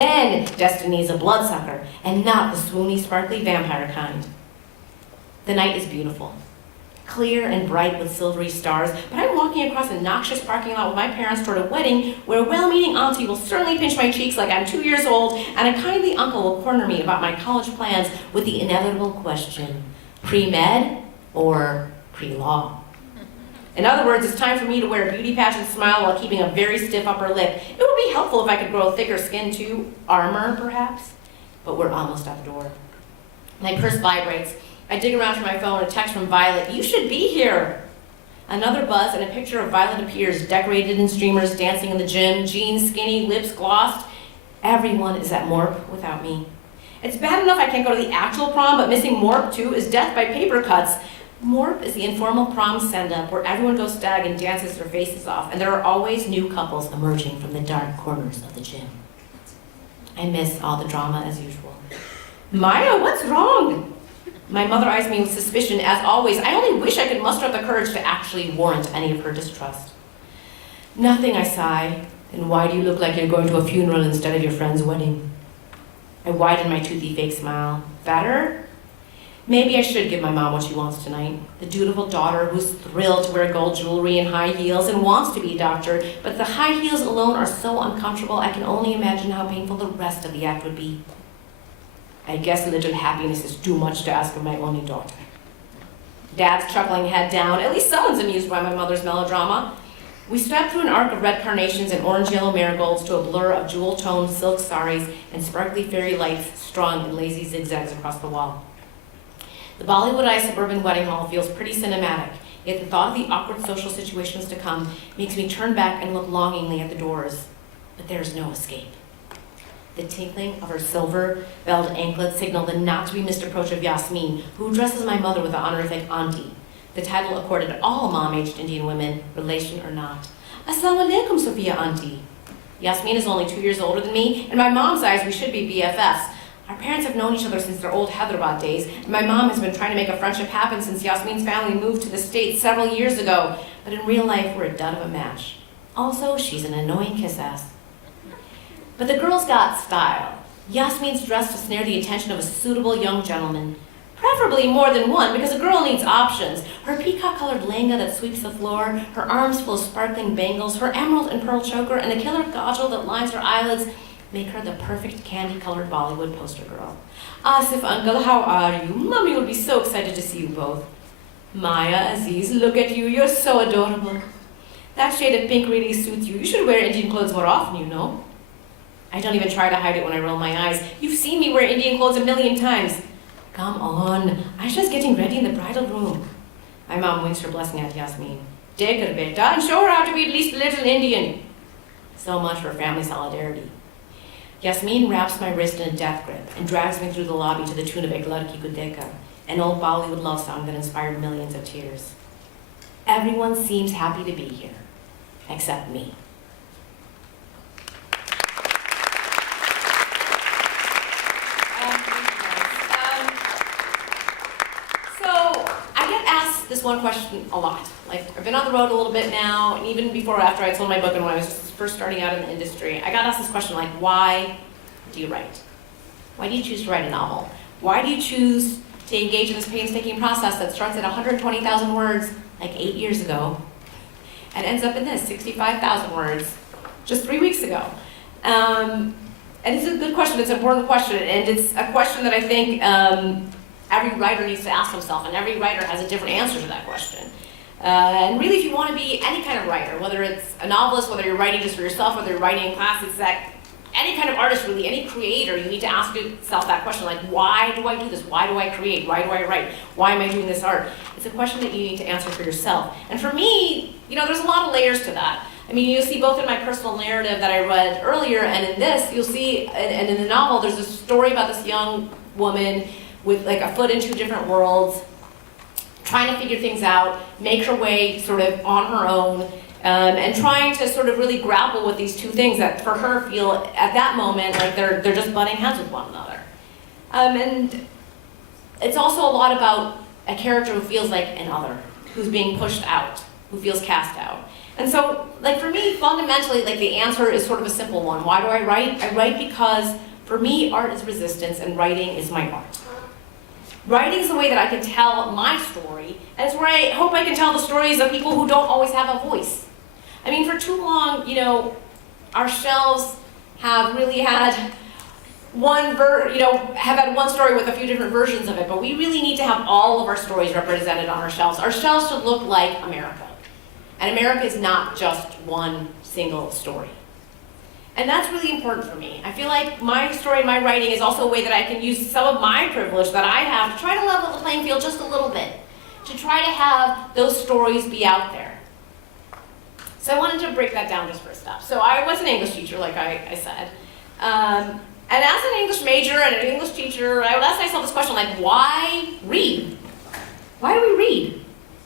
Then Destiny is a bloodsucker, and not the swoony, sparkly vampire kind. The night is beautiful, clear and bright with silvery stars, but I'm walking across a noxious parking lot with my parents toward a wedding where a well-meaning auntie will certainly pinch my cheeks like I'm 2 years old, and a kindly uncle will corner me about my college plans with the inevitable question, pre-med or pre-law? In other words, it's time for me to wear a beauty pageant smile while keeping a very stiff upper lip. It would be helpful if I could grow thicker skin too, armor perhaps, but we're almost at the door. My purse vibrates. I dig around for my phone, a text from Violet, "You should be here." Another buzz and a picture of Violet appears, decorated in streamers, dancing in the gym, jeans skinny, lips glossed. Everyone is at Morp without me. It's bad enough I can't go to the actual prom, but missing Morp too is death by paper cuts. Morp is the informal prom send-up where everyone goes stag and dances their faces off, and there are always new couples emerging from the dark corners of the gym. I miss all the drama as usual. "Maya, what's wrong?" My mother eyes me with suspicion, as always. I only wish I could muster up the courage to actually warrant any of her distrust. "Nothing," I sigh. "Then why do you look like you're going to a funeral instead of your friend's wedding?" I widen my toothy fake smile. Better? Maybe I should give my mom what she wants tonight. The dutiful daughter who's thrilled to wear gold jewelry and high heels and wants to be a doctor, but the high heels alone are so uncomfortable I can only imagine how painful the rest of the act would be. I guess a little happiness is too much to ask of my only daughter. Dad's chuckling head down. At least someone's amused by my mother's melodrama. We step through an arc of red carnations and orange-yellow marigolds to a blur of jewel-toned silk saris and sparkly fairy lights strung in lazy zigzags across the wall. The Bollywoodized suburban wedding hall feels pretty cinematic, yet the thought of the awkward social situations to come makes me turn back and look longingly at the doors. But there is no escape. The tinkling of her silver-belled anklet signal the not-to-be-missed approach of Yasmin, who addresses my mother with the honorific auntie, the title accorded all mom-aged Indian women, relation or not. "Assalamu alaikum, Sophia auntie." Yasmin is only 2 years older than me. In my mom's eyes, we should be BFFs. Our parents have known each other since their old Hyderabad days, and my mom has been trying to make a friendship happen since Yasmin's family moved to the States several years ago, but in real life, we're a dud of a match. Also, she's an annoying kiss-ass. But the girl's got style. Yasmin's dressed to snare the attention of a suitable young gentleman. Preferably more than one, because a girl needs options. Her peacock-colored lehenga that sweeps the floor, her arms full of sparkling bangles, her emerald and pearl choker, and the killer kajal that lines her eyelids make her the perfect candy-colored Bollywood poster girl. "Asif uncle, how are you? Mommy will be so excited to see you both." "Maya, Aziz, look at you. You're so adorable. That shade of pink really suits you. You should wear Indian clothes more often, you know." I don't even try to hide it when I roll my eyes. "You've seen me wear Indian clothes a million times." "Come on, Aisha's getting ready in the bridal room." My mom winks her blessing at Yasmin. "Take her, beta, and show her how to be at least a little Indian." So much for family solidarity. Yasmin wraps my wrist in a death grip and drags me through the lobby to the tune of Ek Ladki Ko Dekha, an old Bollywood love song that inspired millions of tears. Everyone seems happy to be here, except me. This one question a lot. Like, I've been on the road a little bit now, and even before or after I sold my book and when I was first starting out in the industry, I got asked this question like, why do you write? Why do you choose to write a novel? Why do you choose to engage in this painstaking process that starts at 120,000 words like 8 years ago and ends up in this, 65,000 words, just 3 weeks ago? And it's a good question, it's an important question, and it's a question that I think every writer needs to ask himself, and every writer has a different answer to that question. And really, if you want to be any kind of writer, whether it's a novelist, whether you're writing just for yourself, whether you're writing in class, it's that any kind of artist, really, any creator, you need to ask yourself that question, like, why do I do this? Why do I create? Why do I write? Why am I doing this art? It's a question that you need to answer for yourself. And for me, there's a lot of layers to that. I mean, you'll see both in my personal narrative that I read earlier, and in this, you'll see, and in the novel, there's a story about this young woman with like a foot in two different worlds, trying to figure things out, make her way sort of on her own, and trying to sort of really grapple with these two things that for her feel at that moment like they're just butting heads with one another. And it's also a lot about a character who feels like an other, who's being pushed out, who feels cast out. And so, like for me, fundamentally, like the answer is sort of a simple one. Why do I write? I write because, for me, art is resistance and writing is my art. Writing is the way that I can tell my story, and it's where I hope I can tell the stories of people who don't always have a voice. I mean, for too long, our shelves have really had have had one story with a few different versions of it, but we really need to have all of our stories represented on our shelves. Our shelves should look like America. And America is not just one single story. And that's really important for me. I feel like my story and my writing is also a way that I can use some of my privilege that I have to try to level the playing field just a little bit, to try to have those stories be out there. So I wanted to break that down just for a step. So I was an English teacher, like I said. And as an English major and an English teacher, I would ask myself this question, like, why read? Why do we read?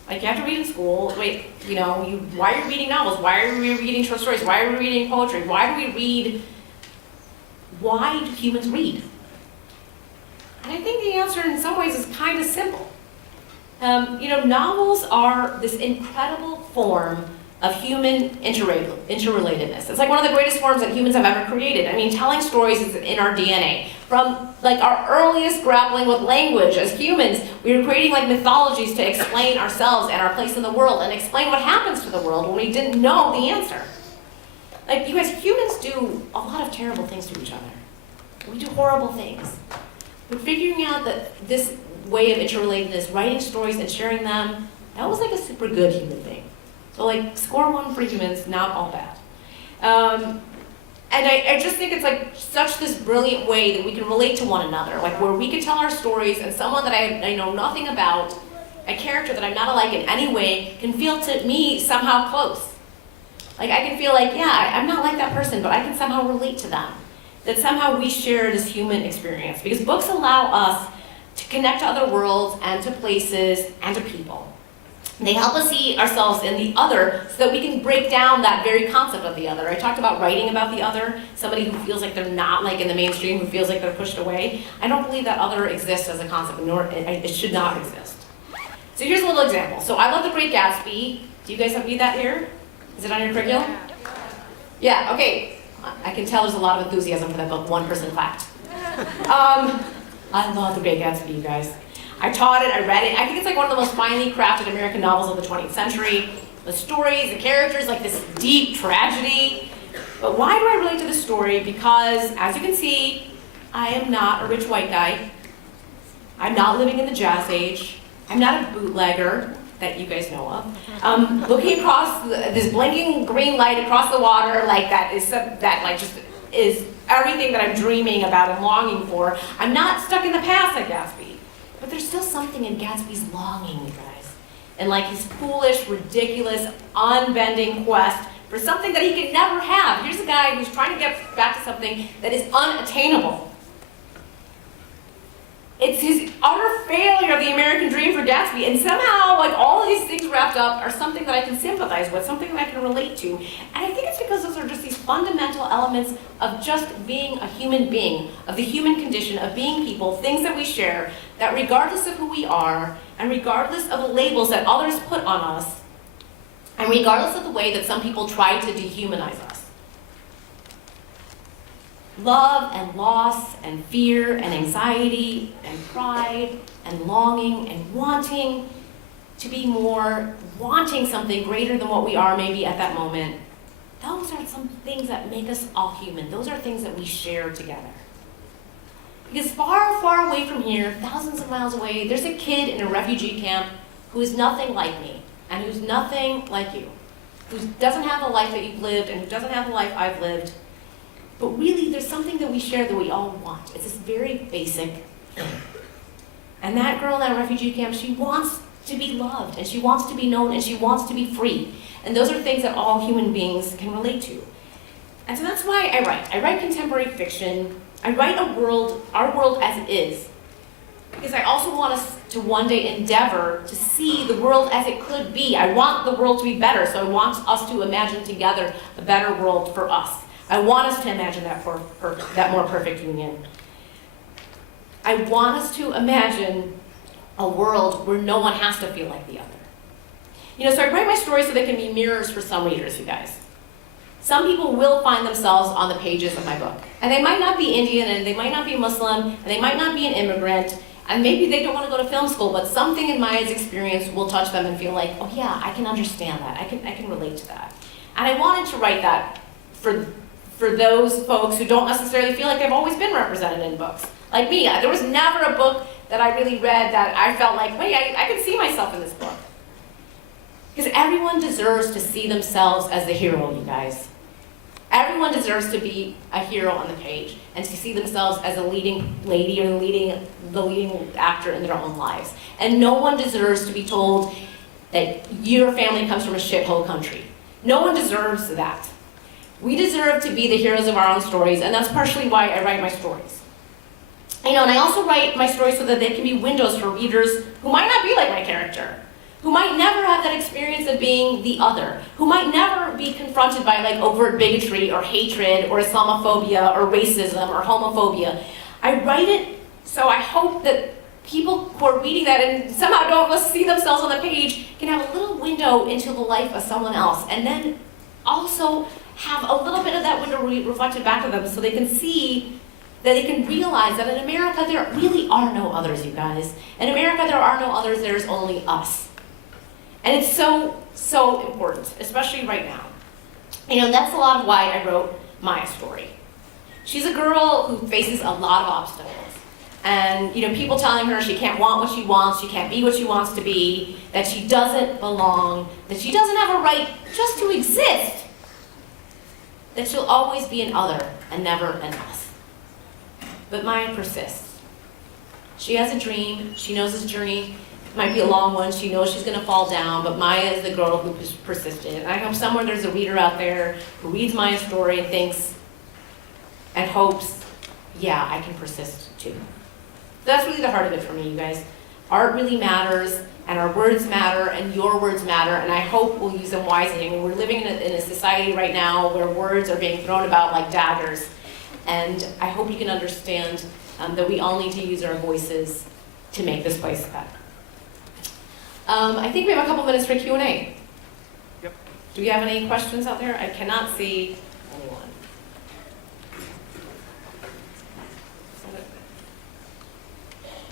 Like, you have to read in school. Why are you reading novels? Why are we reading short stories? Why are we reading poetry? Why do we read? Why do humans read? And I think the answer in some ways is kind of simple. Novels are this incredible form of human interrelatedness. It's like one of the greatest forms that humans have ever created. I mean, telling stories is in our DNA. From like our earliest grappling with language as humans, we were creating like mythologies to explain ourselves and our place in the world and explain what happens to the world when we didn't know the answer. Like, you guys, humans do a lot of terrible things to each other. We do horrible things. But figuring out that this way of interrelatedness, writing stories and sharing them, that was like a super good human thing. So like, score one for humans, not all bad. And I just think it's like such this brilliant way that we can relate to one another, like where we can tell our stories and someone that I know nothing about, a character that I'm not alike in any way, can feel to me somehow close. Like I can feel like, yeah, I'm not like that person, but I can somehow relate to them. That somehow we share this human experience. Because books allow us to connect to other worlds and to places and to people. They help us see ourselves in the other so that we can break down that very concept of the other. I talked about writing about the other, somebody who feels like they're not like in the mainstream, who feels like they're pushed away. I don't believe that other exists as a concept, nor it should not exist. So here's a little example. So I love The Great Gatsby. Do you guys read that here? Is it on your curriculum? Yeah, okay. I can tell there's a lot of enthusiasm for that book. One person clapped. I love The Great Gatsby, you guys. I taught it, I read it. I think it's like one of the most finely crafted American novels of the 20th century. The stories, the characters, like this deep tragedy. But why do I relate to this story? Because, as you can see, I am not a rich white guy. I'm not living in the Jazz Age. I'm not a bootlegger that you guys know of. Looking across this blinking green light across the water, like that is just is everything that I'm dreaming about and longing for. I'm not stuck in the past like Gatsby. But there's still something in Gatsby's longing, you guys. And like his foolish, ridiculous, unbending quest for something that he could never have. Here's a guy who's trying to get back to something that is unattainable. It's his utter failure of the American dream for Gatsby, and somehow, like, all of these things wrapped up are something that I can sympathize with, something that I can relate to. And I think it's because those are just these fundamental elements of just being a human being, of the human condition, of being people, things that we share, that regardless of who we are, and regardless of the labels that others put on us, and regardless of the way that some people try to dehumanize us, love and loss and fear and anxiety and pride and longing and wanting to be more, wanting something greater than what we are maybe at that moment, those are some things that make us all human. Those are things that we share together. Because far, far away from here, thousands of miles away, there's a kid in a refugee camp who is nothing like me and who's nothing like you, who doesn't have the life that you've lived and who doesn't have the life I've lived. But really, there's something that we share that we all want. It's this very basic thing. And that girl in that refugee camp, she wants to be loved, and she wants to be known, and she wants to be free. And those are things that all human beings can relate to. And so that's why I write. I write contemporary fiction. I write our world as it is. Because I also want us to one day endeavor to see the world as it could be. I want the world to be better, so I want us to imagine together a better world for us. I want us to imagine that more perfect union. I want us to imagine a world where no one has to feel like the other. So I write my stories so they can be mirrors for some readers, you guys. Some people will find themselves on the pages of my book. And they might not be Indian, and they might not be Muslim, and they might not be an immigrant, and maybe they don't want to go to film school, but something in Maya's experience will touch them and feel like, oh yeah, I can understand that, I can relate to that. And I wanted to write that for those folks who don't necessarily feel like they've always been represented in books. Like me, there was never a book that I really read that I felt like, wait, I can see myself in this book. Because everyone deserves to see themselves as the hero, you guys. Everyone deserves to be a hero on the page and to see themselves as a leading lady or the leading actor in their own lives. And no one deserves to be told that your family comes from a shithole country. No one deserves that. We deserve to be the heroes of our own stories, and that's partially why I write my stories. And I also write my stories so that they can be windows for readers who might not be like my character, who might never have that experience of being the other, who might never be confronted by like overt bigotry or hatred or Islamophobia or racism or homophobia. I write it so I hope that people who are reading that and somehow don't see themselves on the page can have a little window into the life of someone else, and then also have a little bit of that window reflected back to them so they can see that they can realize that in America there really are no others, you guys. In America there are no others, there's only us. And it's so, so important, especially right now. That's a lot of why I wrote Maya's story. She's a girl who faces a lot of obstacles. And people telling her she can't want what she wants, she can't be what she wants to be, that she doesn't belong, that she doesn't have a right just to exist, that she'll always be an other and never an us. But Maya persists. She has a dream, she knows this journey might be a long one, she knows she's gonna fall down, but Maya is the girl who persisted. And I hope somewhere there's a reader out there who reads Maya's story and thinks and hopes, yeah, I can persist too. That's really the heart of it for me, you guys. Art really matters, and our words matter, and your words matter, and I hope we'll use them wisely. We're living in a society right now where words are being thrown about like daggers, and I hope you can understand that we all need to use our voices to make this place better. I think we have a couple minutes for Q&A. Yep. Do we have any questions out there? I cannot see anyone.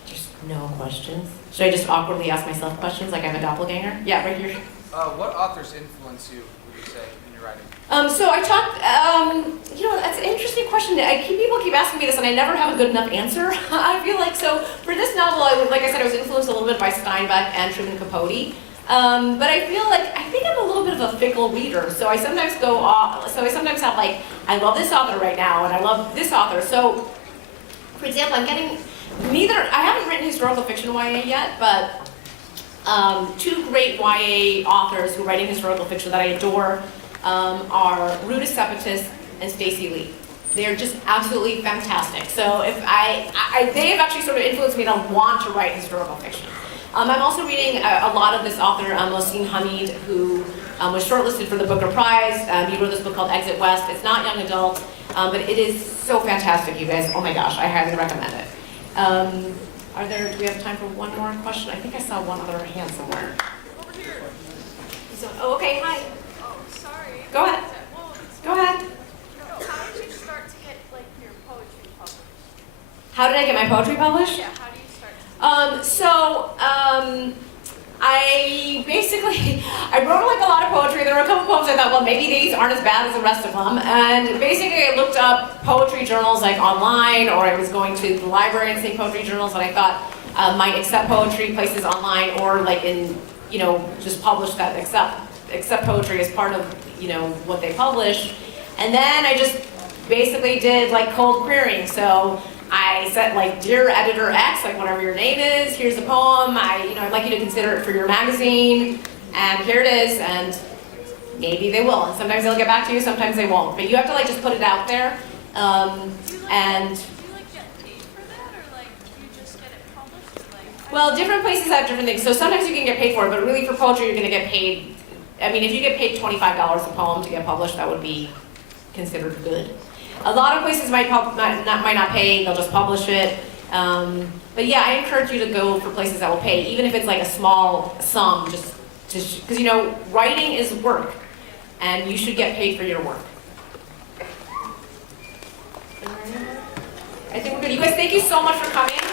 There's no questions. Should I just awkwardly ask myself questions like I'm a doppelganger? Yeah, right here. What authors influence you, would you say, in your writing? So I talked, that's an interesting question. People keep asking me this, and I never have a good enough answer. I feel like, so for this novel, like I said, I was influenced a little bit by Steinbeck and Truman Capote. But I think I'm a little bit of a fickle reader. So I sometimes have like, I love this author right now, and I love this author. So, for example, I haven't written historical fiction YA yet, but two great YA authors who are writing historical fiction that I adore are Ruta Sepetys and Stacey Lee. They're just absolutely fantastic. So they have actually sort of influenced me to want to write historical fiction. I'm also reading a lot of this author, Mohsin Hamid, who was shortlisted for the Booker Prize. He wrote this book called Exit West. It's not young adult, but it is so fantastic, you guys. Oh my gosh, I highly recommend it. Do we have time for one more question? I think I saw one other hand somewhere. Over here. Okay, hi. Oh, sorry. Go ahead. Well, Go ahead. how did you start to get your poetry published? How did I get my poetry published? Yeah, how do you start? I wrote like a lot of poetry. There were a couple poems I thought, well, maybe these aren't as bad as the rest of them. And basically I looked up poetry journals like online, or I was going to the library and seeing poetry journals that I thought might accept poetry, places online, or like in, just publish that accept poetry as part of, what they publish. And then I just basically did like cold querying. So I said like, dear editor X, like whatever your name is, here's a poem. I'd like you to consider it for your magazine, and here it is, and maybe they will. And sometimes they'll get back to you, sometimes they won't. But you have to like just put it out there. Do you get paid for that, or do you just get it published? Well, different places have different things. So sometimes you can get paid for it, but really for poetry, you're gonna get paid. If you get paid $25 a poem to get published, that would be considered good. A lot of places might not pay, they'll just publish it. But yeah, I encourage you to go for places that will pay, even if it's like a small sum, just Because you know, writing is work, and you should get paid for your work. I think we're good. You guys, thank you so much for coming.